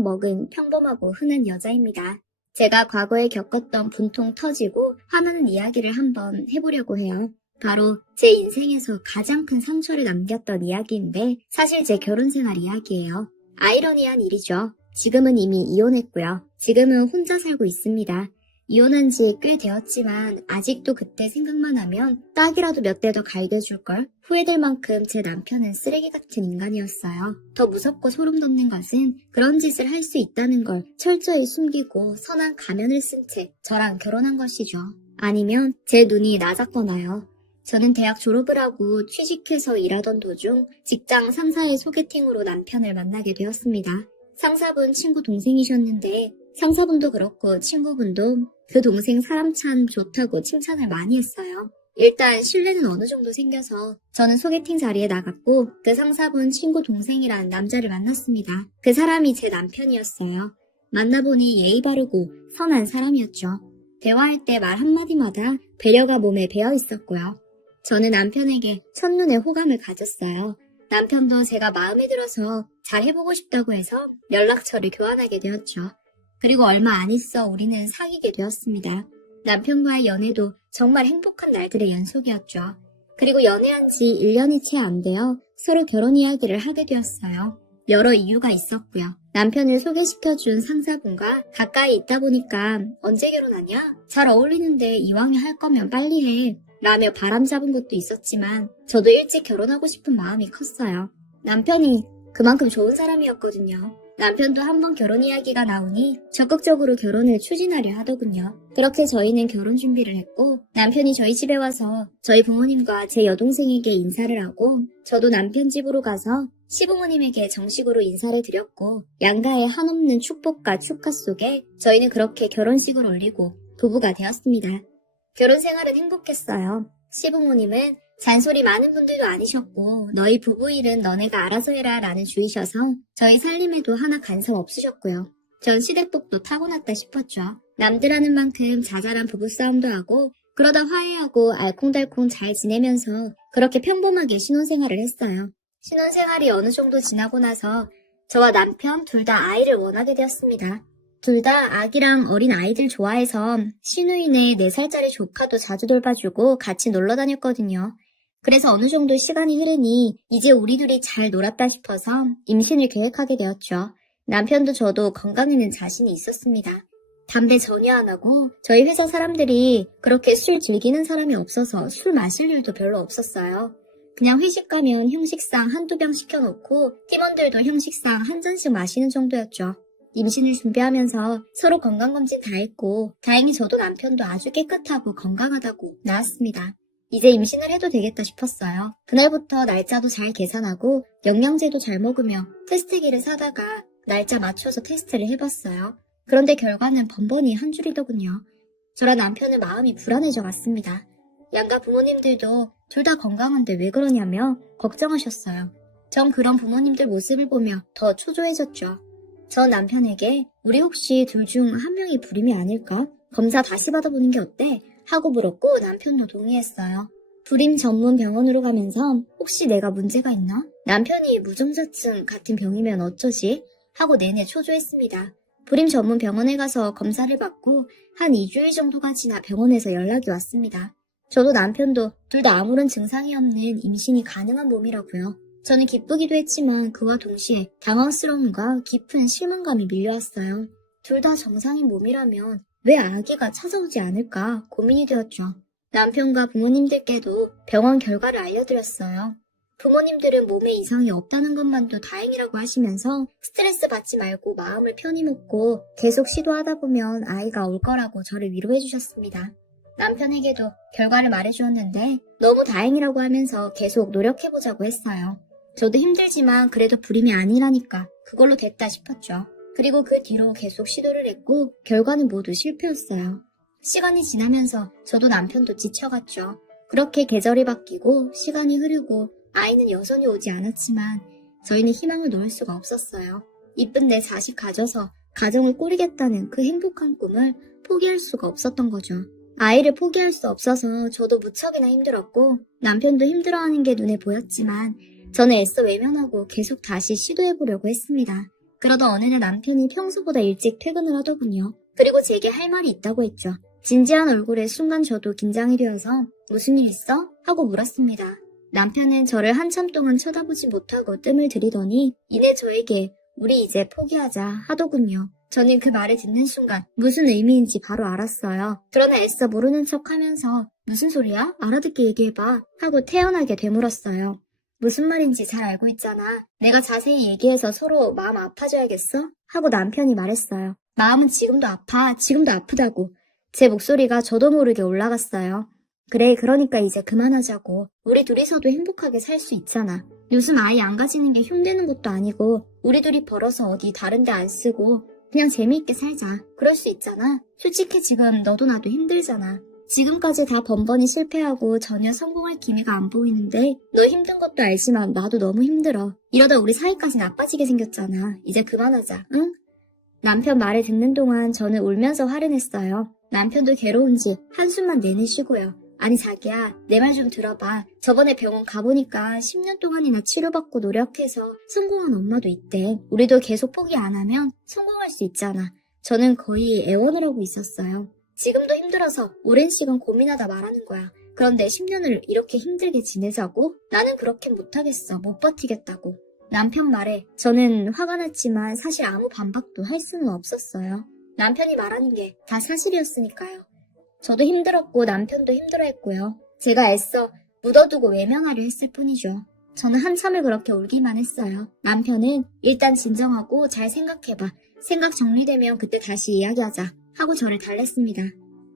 꼭 먹은 평범하고 흔한 여자입니다. 제가 과거에 겪었던 분통 터지고 화나는 이야기를 한번 해보려고 해요. 바로 제 인생에서 가장 큰 상처를 남겼던 이야기인데 사실 제 결혼 생활 이야기예요. 아이러니한 일이죠. 지금은 이미 이혼했고요. 지금은 혼자 살고 있습니다. 이혼한 지 꽤 되었지만 아직도 그때 생각만 하면 딱이라도 몇 대 더 갈겨줄걸 후회될 만큼 제 남편은 쓰레기 같은 인간이었어요. 더 무섭고 소름 돋는 것은 그런 짓을 할 수 있다는 걸 철저히 숨기고 선한 가면을 쓴 채 저랑 결혼한 것이죠. 아니면 제 눈이 낮았거나요. 저는 대학 졸업을 하고 취직해서 일하던 도중 직장 상사의 소개팅으로 남편을 만나게 되었습니다. 상사분 친구 동생이셨는데 상사분도 그렇고 친구분도 그 동생 사람 참 좋다고 칭찬을 많이 했어요. 일단 신뢰는 어느 정도 생겨서 저는 소개팅 자리에 나갔고 그 상사분 친구 동생이란 남자를 만났습니다. 그 사람이 제 남편이었어요. 만나보니 예의 바르고 선한 사람이었죠. 대화할 때 말 한마디마다 배려가 몸에 배어 있었고요. 저는 남편에게 첫눈에 호감을 가졌어요. 남편도 제가 마음에 들어서 잘 해보고 싶다고 해서 연락처를 교환하게 되었죠. 그리고 얼마 안 있어 우리는 사귀게 되었습니다. 남편과의 연애도 정말 행복한 날들의 연속이었죠. 그리고 연애한 지 1년이 채 안 되어 서로 결혼 이야기를 하게 되었어요. 여러 이유가 있었고요. 남편을 소개시켜준 상사분과 가까이 있다 보니까 언제 결혼하냐? 잘 어울리는데 이왕에 할 거면 빨리 해. 라며 바람 잡은 것도 있었지만 저도 일찍 결혼하고 싶은 마음이 컸어요. 남편이 그만큼 좋은 사람이었거든요. 남편도 한번 결혼 이야기가 나오니 적극적으로 결혼을 추진하려 하더군요. 그렇게 저희는 결혼 준비를 했고 남편이 저희 집에 와서 저희 부모님과 제 여동생에게 인사를 하고 저도 남편 집으로 가서 시부모님에게 정식으로 인사를 드렸고 양가의 한없는 축복과 축하 속에 저희는 그렇게 결혼식을 올리고 부부가 되었습니다. 결혼 생활은 행복했어요. 시부모님은 잔소리 많은 분들도 아니셨고 너희 부부 일은 너네가 알아서 해라 라는 주의셔서 저희 살림에도 하나 간섭 없으셨고요. 전 시댁복도 타고났다 싶었죠. 남들 하는 만큼 자잘한 부부싸움도 하고 그러다 화해하고 알콩달콩 잘 지내면서 그렇게 평범하게 신혼생활을 했어요. 신혼생활이 어느 정도 지나고 나서 저와 남편 둘 다 아이를 원하게 되었습니다. 둘 다 아기랑 어린 아이들 좋아해서 시누이네 4살짜리 조카도 자주 돌봐주고 같이 놀러 다녔거든요. 그래서 어느 정도 시간이 흐르니 이제 우리 둘이 잘 놀았다 싶어서 임신을 계획하게 되었죠. 남편도 저도 건강에는 자신이 있었습니다. 담배 전혀 안 하고 저희 회사 사람들이 그렇게 술 즐기는 사람이 없어서 술 마실 일도 별로 없었어요. 그냥 회식 가면 형식상 한두 병 시켜놓고 팀원들도 형식상 한 잔씩 마시는 정도였죠. 임신을 준비하면서 서로 건강검진 다 했고 다행히 저도 남편도 아주 깨끗하고 건강하다고 나왔습니다. 이제 임신을 해도 되겠다 싶었어요. 그날부터 날짜도 잘 계산하고 영양제도 잘 먹으며 테스트기를 사다가 날짜 맞춰서 테스트를 해봤어요. 그런데 결과는 번번이 한 줄이더군요. 저랑 남편은 마음이 불안해져 갔습니다. 양가 부모님들도 둘 다 건강한데 왜 그러냐며 걱정하셨어요. 전 그런 부모님들 모습을 보며 더 초조해졌죠. 전 남편에게 우리 혹시 둘 중 한 명이 불임이 아닐까? 검사 다시 받아보는 게 어때? 하고 물었고 남편도 동의했어요. 불임 전문 병원으로 가면서 혹시 내가 문제가 있나? 남편이 무좀자증 같은 병이면 어쩌지? 하고 내내 초조했습니다. 불임 전문 병원에 가서 검사를 받고 한 2주일 정도가 지나 병원에서 연락이 왔습니다. 저도 남편도 둘 다 아무런 증상이 없는 임신이 가능한 몸이라고요. 저는 기쁘기도 했지만 그와 동시에 당황스러움과 깊은 실망감이 밀려왔어요. 둘 다 정상인 몸이라면 왜 아기가 찾아오지 않을까 고민이 되었죠. 남편과 부모님들께도 병원 결과를 알려드렸어요. 부모님들은 몸에 이상이 없다는 것만도 다행이라고 하시면서 스트레스 받지 말고 마음을 편히 먹고 계속 시도하다 보면 아이가 올 거라고 저를 위로해 주셨습니다. 남편에게도 결과를 말해주었는데 너무 다행이라고 하면서 계속 노력해보자고 했어요. 저도 힘들지만 그래도 불임이 아니라니까 그걸로 됐다 싶었죠. 그리고 그 뒤로 계속 시도를 했고 결과는 모두 실패였어요. 시간이 지나면서 저도 남편도 지쳐갔죠. 그렇게 계절이 바뀌고 시간이 흐르고 아이는 여전히 오지 않았지만 저희는 희망을 놓을 수가 없었어요. 이쁜 내 자식 가져서 가정을 꾸리겠다는 그 행복한 꿈을 포기할 수가 없었던 거죠. 아이를 포기할 수 없어서 저도 무척이나 힘들었고 남편도 힘들어하는 게 눈에 보였지만 저는 애써 외면하고 계속 다시 시도해보려고 했습니다. 그러다 어느 날 남편이 평소보다 일찍 퇴근을 하더군요. 그리고 제게 할 말이 있다고 했죠. 진지한 얼굴에 순간 저도 긴장이 되어서 무슨 일 있어? 하고 물었습니다. 남편은 저를 한참 동안 쳐다보지 못하고 뜸을 들이더니 이내 저에게 우리 이제 포기하자 하더군요. 저는 그 말을 듣는 순간 무슨 의미인지 바로 알았어요. 그러나 애써 모르는 척하면서 무슨 소리야? 알아듣게 얘기해봐 하고 태연하게 되물었어요. 무슨 말인지 잘 알고 있잖아. 내가 자세히 얘기해서 서로 마음 아파줘야겠어? 하고 남편이 말했어요. 마음은 지금도 아파. 지금도 아프다고. 제 목소리가 저도 모르게 올라갔어요. 그래, 그러니까 이제 그만하자고. 우리 둘이서도 행복하게 살 수 있잖아. 요즘 아이 안 가지는 게 흉내는 것도 아니고 우리 둘이 벌어서 어디 다른 데 안 쓰고 그냥 재미있게 살자. 그럴 수 있잖아. 솔직히 지금 너도 나도 힘들잖아. 지금까지 다 번번이 실패하고 전혀 성공할 기미가 안 보이는데 너 힘든 것도 알지만 나도 너무 힘들어. 이러다 우리 사이까지 나빠지게 생겼잖아. 이제 그만하자, 응? 남편 말을 듣는 동안 저는 울면서 화를 냈어요. 남편도 괴로운지 한숨만 내내쉬고요. 아니 자기야, 내 말 좀 들어봐. 저번에 병원 가보니까 10년 동안이나 치료받고 노력해서 성공한 엄마도 있대. 우리도 계속 포기 안 하면 성공할 수 있잖아. 저는 거의 애원을 하고 있었어요. 지금도 힘들어서 오랜 시간 고민하다 말하는 거야. 그런데 10년을 이렇게 힘들게 지내자고? 나는 그렇게 못하겠어. 못 버티겠다고. 남편 말에 저는 화가 났지만 사실 아무 반박도 할 수는 없었어요. 남편이 말하는 게 다 사실이었으니까요. 저도 힘들었고 남편도 힘들어했고요. 제가 애써 묻어두고 외면하려 했을 뿐이죠. 저는 한참을 그렇게 울기만 했어요. 남편은 일단 진정하고 잘 생각해봐. 생각 정리되면 그때 다시 이야기하자 하고 저를 달랬습니다.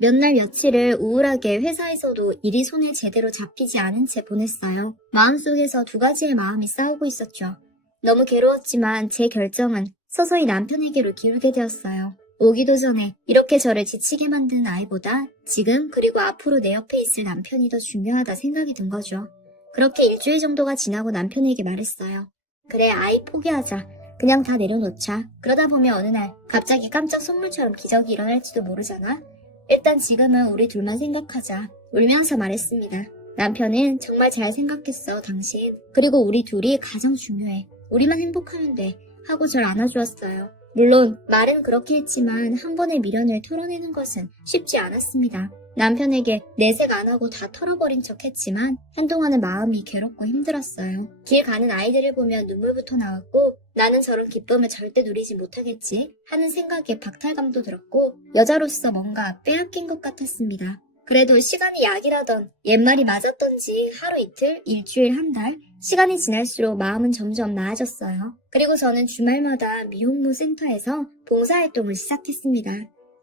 몇 날 며칠을 우울하게 회사에서도 일이 손에 제대로 잡히지 않은 채 보냈어요. 마음속에서 두 가지의 마음이 싸우고 있었죠. 너무 괴로웠지만 제 결정은 서서히 남편에게로 기울게 되었어요. 오기도 전에 이렇게 저를 지치게 만든 아이보다 지금 그리고 앞으로 내 옆에 있을 남편이 더 중요하다 생각이 든 거죠. 그렇게 일주일 정도가 지나고 남편에게 말했어요. 그래, 아이 포기하자. 그냥 다 내려놓자. 그러다 보면 어느 날 갑자기 깜짝 선물처럼 기적이 일어날지도 모르잖아. 일단 지금은 우리 둘만 생각하자. 울면서 말했습니다. 남편은 정말 잘 생각했어, 당신. 그리고 우리 둘이 가장 중요해. 우리만 행복하면 돼. 하고 절 안아주었어요. 물론 말은 그렇게 했지만 한 번의 미련을 털어내는 것은 쉽지 않았습니다. 남편에게 내색 안 하고 다 털어버린 척 했지만 한동안은 마음이 괴롭고 힘들었어요. 길 가는 아이들을 보면 눈물부터 나왔고 나는 저런 기쁨을 절대 누리지 못하겠지 하는 생각에 박탈감도 들었고 여자로서 뭔가 빼앗긴 것 같았습니다. 그래도 시간이 약이라던 옛말이 맞았던지 하루 이틀, 일주일, 한 달 시간이 지날수록 마음은 점점 나아졌어요. 그리고 저는 주말마다 미혼모 센터에서 봉사활동을 시작했습니다.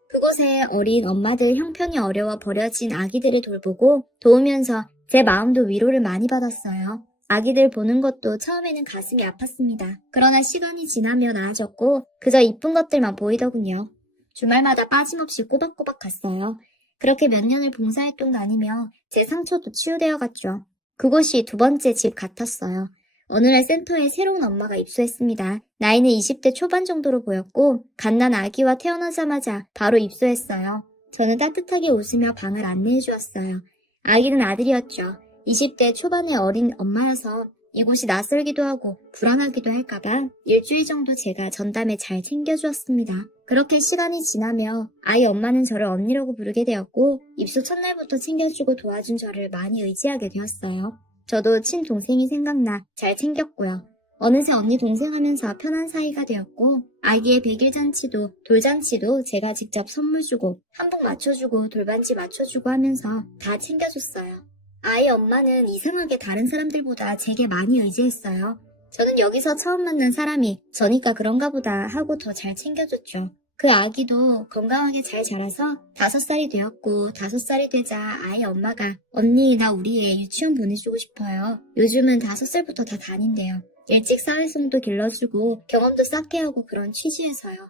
그곳에 어린 엄마들 형편이 어려워 버려진 아기들을 돌보고 도우면서 제 마음도 위로를 많이 받았어요. 아기들 보는 것도 처음에는 가슴이 아팠습니다. 그러나 시간이 지나며 나아졌고 그저 이쁜 것들만 보이더군요. 주말마다 빠짐없이 꼬박꼬박 갔어요. 그렇게 몇 년을 봉사활동 다니며 제 상처도 치유되어 갔죠. 그곳이 두 번째 집 같았어요. 어느 날 센터에 새로운 엄마가 입소했습니다. 나이는 20대 초반 정도로 보였고 갓난 아기와 태어나자마자 바로 입소했어요. 저는 따뜻하게 웃으며 방을 안내해 주었어요. 아기는 아들이었죠. 20대 초반의 어린 엄마여서 이곳이 낯설기도 하고 불안하기도 할까봐 일주일 정도 제가 전담에 잘 챙겨주었습니다. 그렇게 시간이 지나며 아이 엄마는 저를 언니라고 부르게 되었고 입소 첫날부터 챙겨주고 도와준 저를 많이 의지하게 되었어요. 저도 친동생이 생각나 잘 챙겼고요. 어느새 언니 동생 하면서 편한 사이가 되었고 아기의 100일 잔치도 돌잔치도 제가 직접 선물 주고 한복 맞춰주고 돌반지 맞춰주고 하면서 다 챙겨줬어요. 아이 엄마는 이상하게 다른 사람들보다 제게 많이 의지했어요. 저는 여기서 처음 만난 사람이 저니까 그런가 보다 하고 더 잘 챙겨줬죠. 그 아기도 건강하게 잘 자라서 5살이 되었고 5살이 되자 아이 엄마가 언니 나 우리 애 유치원 보내주고 싶어요. 요즘은 5살부터 다 다닌대요. 일찍 사회성도 길러주고 경험도 쌓게 하고 그런 취지에서요.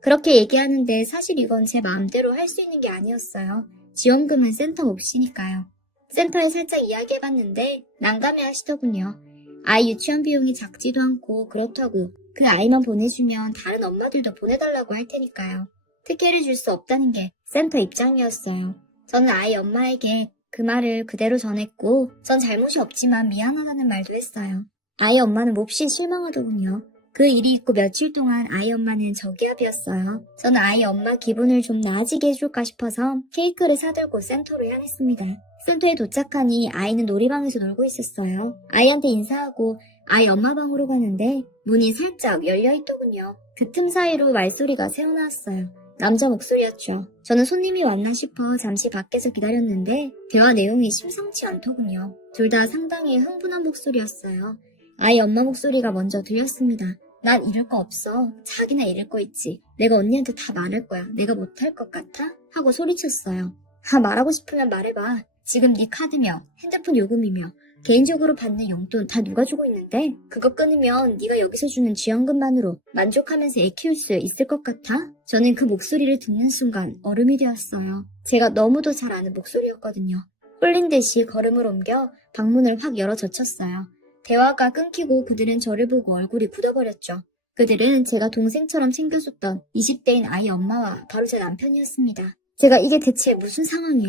그렇게 얘기하는데 사실 이건 제 마음대로 할 수 있는 게 아니었어요. 지원금은 센터 몫이니까요. 센터에 살짝 이야기해봤는데 난감해 하시더군요. 아이 유치원 비용이 작지도 않고 그렇다고 그 아이만 보내주면 다른 엄마들도 보내달라고 할 테니까요. 특혜를 줄 수 없다는 게 센터 입장이었어요. 저는 아이 엄마에게 그 말을 그대로 전했고 전 잘못이 없지만 미안하다는 말도 했어요. 아이 엄마는 몹시 실망하더군요. 그 일이 있고 며칠 동안 아이 엄마는 저기압이었어요. 저는 아이 엄마 기분을 좀 나아지게 해줄까 싶어서 케이크를 사들고 센터로 향했습니다. 센터에 도착하니 아이는 놀이방에서 놀고 있었어요. 아이한테 인사하고 아이 엄마 방으로 가는데 문이 살짝 열려있더군요. 그 틈 사이로 말소리가 새어나왔어요. 남자 목소리였죠. 저는 손님이 왔나 싶어 잠시 밖에서 기다렸는데 대화 내용이 심상치 않더군요. 둘 다 상당히 흥분한 목소리였어요. 아이 엄마 목소리가 먼저 들렸습니다. 난 잃을 거 없어. 자기나 잃을 거 있지. 내가 언니한테 다 말할 거야. 내가 못할 것 같아? 하고 소리쳤어요. 말하고 싶으면 말해봐. 지금 네 카드며 핸드폰 요금이며 개인적으로 받는 용돈 다 누가 주고 있는데 그거 끊으면 네가 여기서 주는 지원금만으로 만족하면서 애 키울 수 있을 것 같아? 저는 그 목소리를 듣는 순간 얼음이 되었어요. 제가 너무도 잘 아는 목소리였거든요. 홀린 듯이 걸음을 옮겨 방문을 확 열어 젖혔어요. 대화가 끊기고 그들은 저를 보고 얼굴이 굳어버렸죠. 그들은 제가 동생처럼 챙겨줬던 20대인 아이 엄마와 바로 제 남편이었습니다. 제가 이게 대체 무슨 상황이야?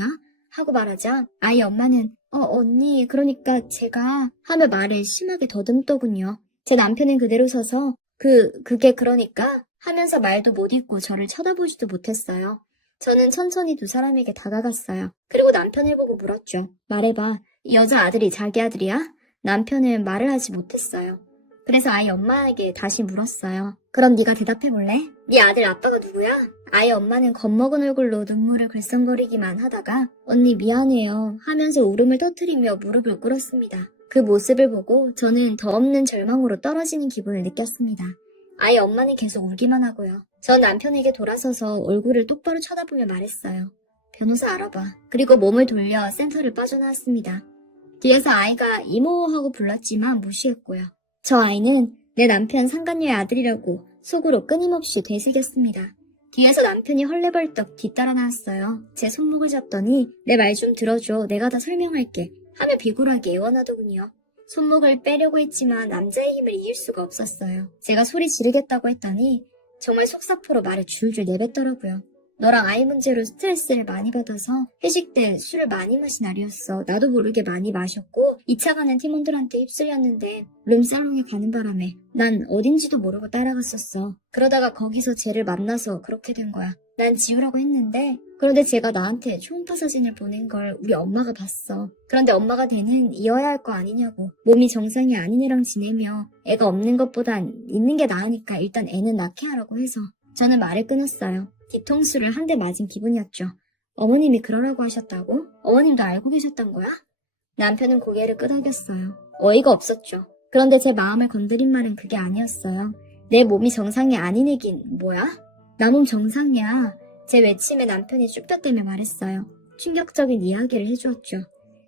하고 말하자 아이 엄마는 언니 그러니까 제가 하며 말을 심하게 더듬더군요. 제 남편은 그대로 서서 그게 그러니까 하면서 말도 못 잇고 저를 쳐다보지도 못했어요. 저는 천천히 두 사람에게 다가갔어요. 그리고 남편을 보고 물었죠. 말해봐. 이 여자 아들이 자기 아들이야? 남편은 말을 하지 못했어요. 그래서 아이 엄마에게 다시 물었어요. 그럼 네가 대답해볼래? 네 아들 아빠가 누구야? 아이 엄마는 겁먹은 얼굴로 눈물을 글썽거리기만 하다가 언니 미안해요 하면서 울음을 터뜨리며 무릎을 꿇었습니다. 그 모습을 보고 저는 더 없는 절망으로 떨어지는 기분을 느꼈습니다. 아이 엄마는 계속 울기만 하고요. 전 남편에게 돌아서서 얼굴을 똑바로 쳐다보며 말했어요. 변호사 알아봐. 그리고 몸을 돌려 센터를 빠져나왔습니다. 뒤에서 아이가 이모 하고 불렀지만 무시했고요. 저 아이는 내 남편 상간녀의 아들이라고 속으로 끊임없이 되새겼습니다. 뒤에서 남편이 헐레벌떡 뒤따라 나왔어요. 제 손목을 잡더니 내 말 좀 들어줘. 내가 다 설명할게. 하며 비굴하게 애원하더군요. 손목을 빼려고 했지만 남자의 힘을 이길 수가 없었어요. 제가 소리 지르겠다고 했더니 정말 속사포로 말을 줄줄 내뱉더라고요. 너랑 아이 문제로 스트레스를 많이 받아서 회식 때 술을 많이 마신 날이었어. 나도 모르게 많이 마셨고 2차 가는 팀원들한테 휩쓸렸는데 룸살롱에 가는 바람에 난 어딘지도 모르고 따라갔었어. 그러다가 거기서 쟤를 만나서 그렇게 된 거야. 난 지우라고 했는데 그런데 쟤가 나한테 초음파 사진을 보낸 걸 우리 엄마가 봤어. 그런데 엄마가 걔는 이어야 할 거 아니냐고. 몸이 정상이 아닌 애랑 지내며 애가 없는 것보단 있는 게 나으니까 일단 애는 낳게 하라고 해서 저는 말을 끊었어요. 뒤통수를 한 대 맞은 기분이었죠. 어머님이 그러라고 하셨다고? 어머님도 알고 계셨던 거야? 남편은 고개를 끄덕였어요. 어이가 없었죠. 그런데 제 마음을 건드린 말은 그게 아니었어요. 내 몸이 정상이 아닌 얘긴 뭐야? 나 몸 정상이야. 제 외침에 남편이 쭈뼛대며 말했어요. 충격적인 이야기를 해주었죠.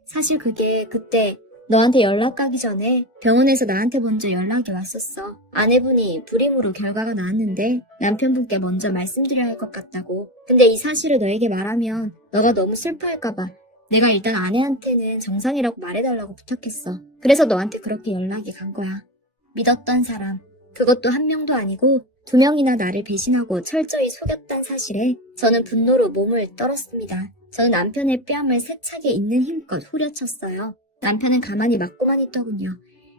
사실 그게 그때 너한테 연락 가기 전에 병원에서 나한테 먼저 연락이 왔었어. 아내분이 불임으로 결과가 나왔는데 남편분께 먼저 말씀드려야 할 것 같다고. 근데 이 사실을 너에게 말하면 너가 너무 슬퍼할까봐 내가 일단 아내한테는 정상이라고 말해달라고 부탁했어. 그래서 너한테 그렇게 연락이 간 거야. 믿었던 사람. 그것도 한 명도 아니고 2명이나 나를 배신하고 철저히 속였단 사실에 저는 분노로 몸을 떨었습니다. 저는 남편의 뺨을 세차게 있는 힘껏 후려쳤어요. 남편은 가만히 맞고만 있더군요.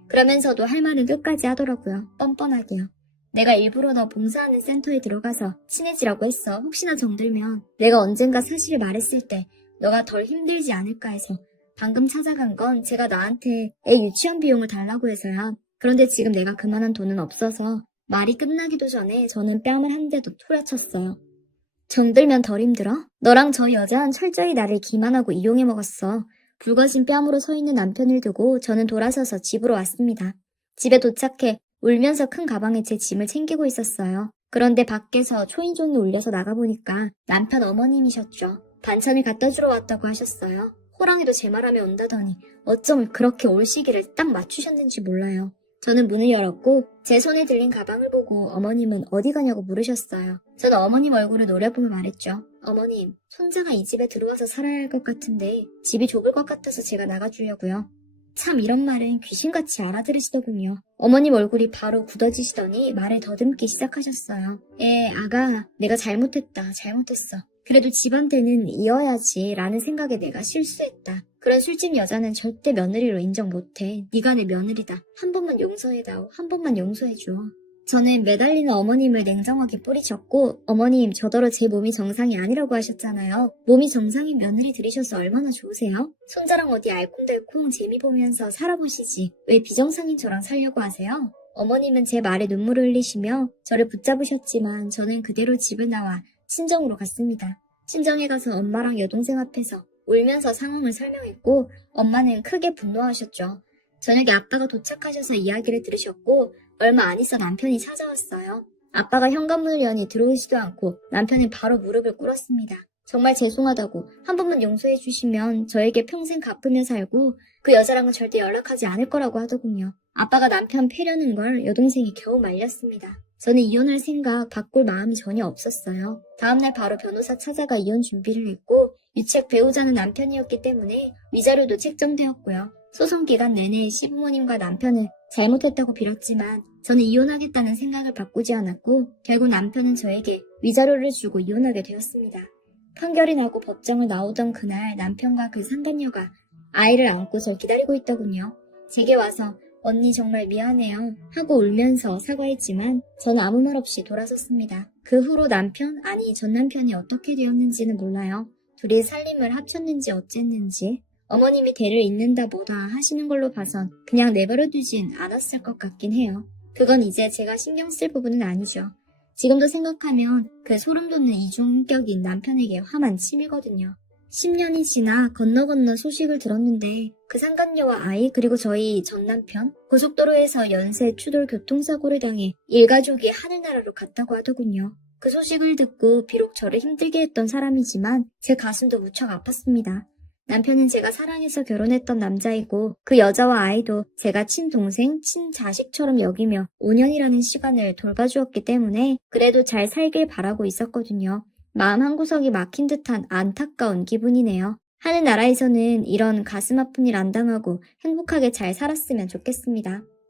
그러면서도 할 말은 끝까지 하더라고요. 뻔뻔하게요. 내가 일부러 너 봉사하는 센터에 들어가서 친해지라고 했어. 혹시나 정들면 내가 언젠가 사실을 말했을 때 너가 덜 힘들지 않을까 해서. 방금 찾아간 건 제가 나한테 애 유치원 비용을 달라고 해서야. 그런데 지금 내가 그만한 돈은 없어서 말이 끝나기도 전에 저는 뺨을 한 대도 후려쳤어요. 정들면 덜 힘들어? 너랑 저 여자는 철저히 나를 기만하고 이용해 먹었어. 붉어진 뺨으로 서 있는 남편을 두고 저는 돌아서서 집으로 왔습니다. 집에 도착해 울면서 큰 가방에 제 짐을 챙기고 있었어요. 그런데 밖에서 초인종이 울려서 나가보니까 남편 어머님이셨죠. 반찬을 갖다 주러 왔다고 하셨어요. 호랑이도 제 말하며 온다더니 어쩜 그렇게 올 시기를 딱 맞추셨는지 몰라요. 저는 문을 열었고 제 손에 들린 가방을 보고 어머님은 어디 가냐고 물으셨어요. 저는 어머님 얼굴을 노려보며 말했죠. 어머님, 손자가 이 집에 들어와서 살아야 할 것 같은데 집이 좁을 것 같아서 제가 나가주려고요. 참 이런 말은 귀신같이 알아들으시더군요. 어머님 얼굴이 바로 굳어지시더니 말을 더듬기 시작하셨어요. 아가, 내가 잘못했어. 그래도 집한테는 이어야지 라는 생각에 내가 실수했다. 그런 술집 여자는 절대 며느리로 인정 못해. 네가 내 며느리다. 한 번만 용서해다오. 한 번만 용서해줘. 저는 매달리는 어머님을 냉정하게 뿌리쳤고, 어머님, 저더러 제 몸이 정상이 아니라고 하셨잖아요. 몸이 정상인 며느리 들이셔서 얼마나 좋으세요? 손자랑 어디 알콩달콩 재미 보면서 살아보시지. 왜 비정상인 저랑 살려고 하세요? 어머님은 제 말에 눈물을 흘리시며 저를 붙잡으셨지만 저는 그대로 집을 나와 친정으로 갔습니다. 친정에 가서 엄마랑 여동생 앞에서 울면서 상황을 설명했고, 엄마는 크게 분노하셨죠. 저녁에 아빠가 도착하셔서 이야기를 들으셨고, 얼마 안 있어 남편이 찾아왔어요. 아빠가 현관문을 여니 들어오지도 않고 남편은 바로 무릎을 꿇었습니다. 정말 죄송하다고 한 번만 용서해 주시면 저에게 평생 갚으며 살고 그 여자랑은 절대 연락하지 않을 거라고 하더군요. 아빠가 남편 패려는 걸 여동생이 겨우 말렸습니다. 저는 이혼할 생각 바꿀 마음이 전혀 없었어요. 다음날 바로 변호사 찾아가 이혼 준비를 했고 유책 배우자는 남편이었기 때문에 위자료도 책정되었고요. 소송 기간 내내 시부모님과 남편은 잘못했다고 빌었지만 저는 이혼하겠다는 생각을 바꾸지 않았고 결국 남편은 저에게 위자료를 주고 이혼하게 되었습니다. 판결이 나고 법정을 나오던 그날 남편과 그 상간녀가 아이를 안고 절 기다리고 있더군요. 제게 와서 언니 정말 미안해요 하고 울면서 사과했지만 저는 아무 말 없이 돌아섰습니다. 그 후로 남편 아니 전 남편이 어떻게 되었는지는 몰라요. 둘이 살림을 합쳤는지 어쨌는지 어머님이 대를 잇는다 뭐다 하시는 걸로 봐선 그냥 내버려두진 않았을 것 같긴 해요. 그건 이제 제가 신경 쓸 부분은 아니죠. 지금도 생각하면 그 소름돋는 이중격인 남편에게 화만 치밀거든요. 10년이 지나 건너 소식을 들었는데 그 상간녀와 아이 그리고 저희 전 남편 고속도로에서 연쇄 추돌 교통사고를 당해 일가족이 하늘나라로 갔다고 하더군요. 그 소식을 듣고 비록 저를 힘들게 했던 사람이지만 제 가슴도 무척 아팠습니다. 남편은 제가 사랑해서 결혼했던 남자이고 그 여자와 아이도 제가 친동생, 친자식처럼 여기며 5년이라는 시간을 돌봐주었기 때문에 그래도 잘 살길 바라고 있었거든요. 마음 한구석이 막힌 듯한 안타까운 기분이네요. 하늘나라에서는 이런 가슴 아픈 일 안 당하고 행복하게 잘 살았으면 좋겠습니다.